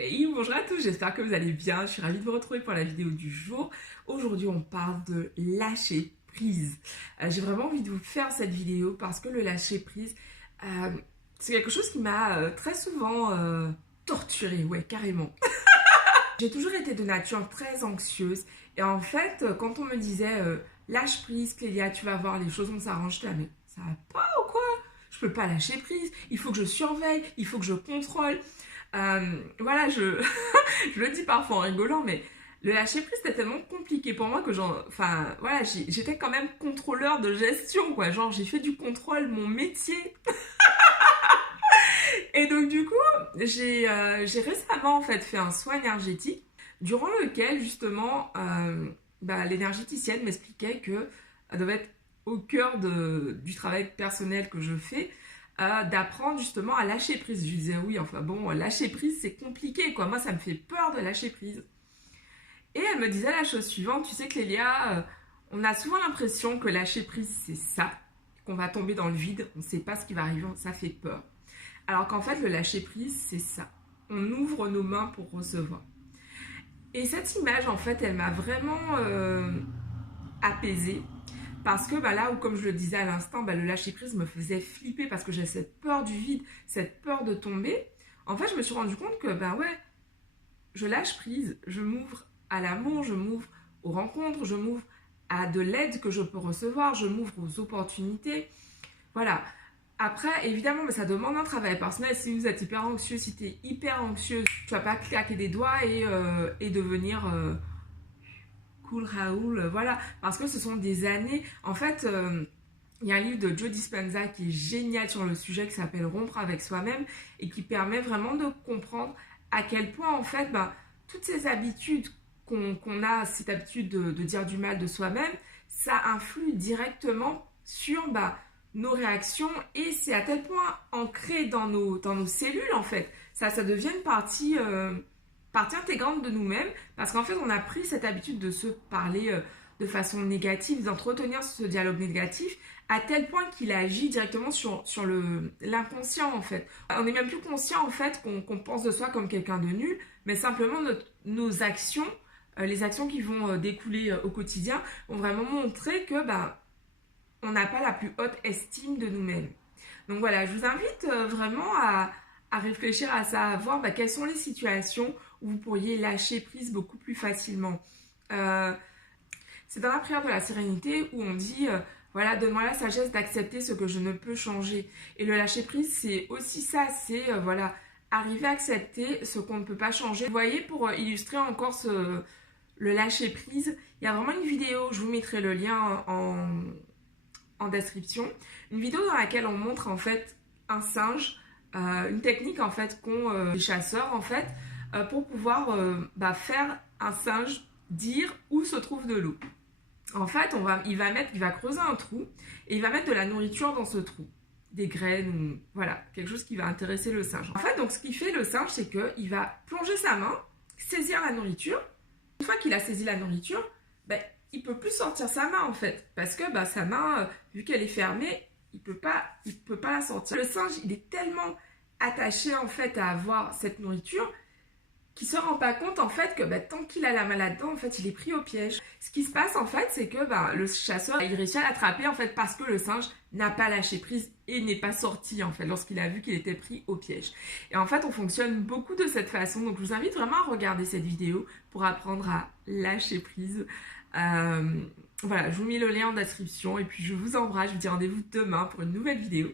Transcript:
Et bonjour à tous, j'espère que vous allez bien. Je suis ravie de vous retrouver pour la vidéo du jour. Aujourd'hui, on parle de lâcher prise. J'ai vraiment envie de vous faire cette vidéo parce que le lâcher prise, euh, c'est quelque chose qui m'a très souvent torturée, ouais, carrément. J'ai toujours été de nature très anxieuse et en fait, quand on me disait lâche prise, Clélia, tu vas voir, les choses vont s'arranger, je disais, mais ça va pas ou quoi? Je peux pas lâcher prise, il faut que je surveille, il faut que je contrôle. Voilà, je le dis parfois en rigolant, mais le lâcher prise c'était tellement compliqué pour moi que enfin voilà, j'étais quand même contrôleur de gestion quoi, genre j'ai fait du contrôle mon métier. Et donc du coup, j'ai récemment en fait fait un soin énergétique durant lequel justement l'énergéticienne m'expliquait que elle devait être au cœur du travail personnel que je fais, d'apprendre justement à lâcher prise. Je lui disais oui, enfin bon, lâcher prise c'est compliqué quoi, moi ça me fait peur de lâcher prise. Et elle me disait la chose suivante, tu sais Clélia, on a souvent l'impression que lâcher prise c'est ça, qu'on va tomber dans le vide, on ne sait pas ce qui va arriver, ça fait peur. Alors qu'en fait, le lâcher prise, c'est ça. On ouvre nos mains pour recevoir. Et cette image, en fait, elle m'a vraiment apaisée. Parce que là où, comme je le disais à l'instant, le lâcher prise me faisait flipper parce que j'ai cette peur du vide, cette peur de tomber. En fait, je me suis rendu compte que, ouais, je lâche prise, je m'ouvre à l'amour, je m'ouvre aux rencontres, je m'ouvre à de l'aide que je peux recevoir, je m'ouvre aux opportunités. Voilà. Après, évidemment, mais ça demande un travail personnel. Si vous êtes hyper anxieux, si tu es hyper anxieuse, tu vas pas claquer des doigts et devenir cool Raoul, voilà. Parce que ce sont des années. En fait, il y a un livre de Joe Dispenza qui est génial sur le sujet qui s'appelle Rompre avec soi-même et qui permet vraiment de comprendre à quel point, en fait, toutes ces habitudes qu'on a, cette habitude de dire du mal de soi-même, ça influe directement sur nos réactions et c'est à tel point ancré dans nos cellules en fait. Ça devient une partie intégrante de nous-mêmes parce qu'en fait on a pris cette habitude de se parler de façon négative, d'entretenir ce dialogue négatif à tel point qu'il agit directement sur l'inconscient en fait. On n'est même plus conscient en fait qu'on pense de soi comme quelqu'un de nul, mais simplement nos actions, les actions qui vont découler au quotidien vont vraiment montrer que on n'a pas la plus haute estime de nous-mêmes. Donc voilà, je vous invite vraiment à réfléchir à ça, à voir quelles sont les situations où vous pourriez lâcher prise beaucoup plus facilement. C'est dans la prière de la sérénité où on dit voilà, donne-moi la sagesse d'accepter ce que je ne peux changer. Et le lâcher prise, c'est aussi ça, c'est voilà, arriver à accepter ce qu'on ne peut pas changer. Vous voyez, pour illustrer encore le lâcher prise, il y a vraiment une vidéo, je vous mettrai le lien en description, une vidéo dans laquelle on montre en fait un singe, une technique en fait qu'ont les chasseurs en fait pour pouvoir faire un singe dire où se trouve de l'eau. En fait, il va creuser un trou et il va mettre de la nourriture dans ce trou, des graines ou voilà, quelque chose qui va intéresser le singe. En fait, donc ce qu'il fait le singe, c'est qu'il va plonger sa main, saisir la nourriture. Une fois qu'il a saisi la nourriture, il peut plus sortir sa main en fait parce que sa main vu qu'elle est fermée il peut pas la sortir. Le singe il est tellement attaché en fait à avoir cette nourriture qu'il se rend pas compte en fait que tant qu'il a la main là-dedans en fait il est pris au piège. Ce qui se passe en fait c'est que le chasseur il réussit à l'attraper en fait parce que le singe n'a pas lâché prise et n'est pas sorti en fait lorsqu'il a vu qu'il était pris au piège. Et en fait on fonctionne beaucoup de cette façon, donc je vous invite vraiment à regarder cette vidéo pour apprendre à lâcher prise. Voilà, je vous mets le lien en description et puis je vous embrasse, je vous dis rendez-vous demain pour une nouvelle vidéo.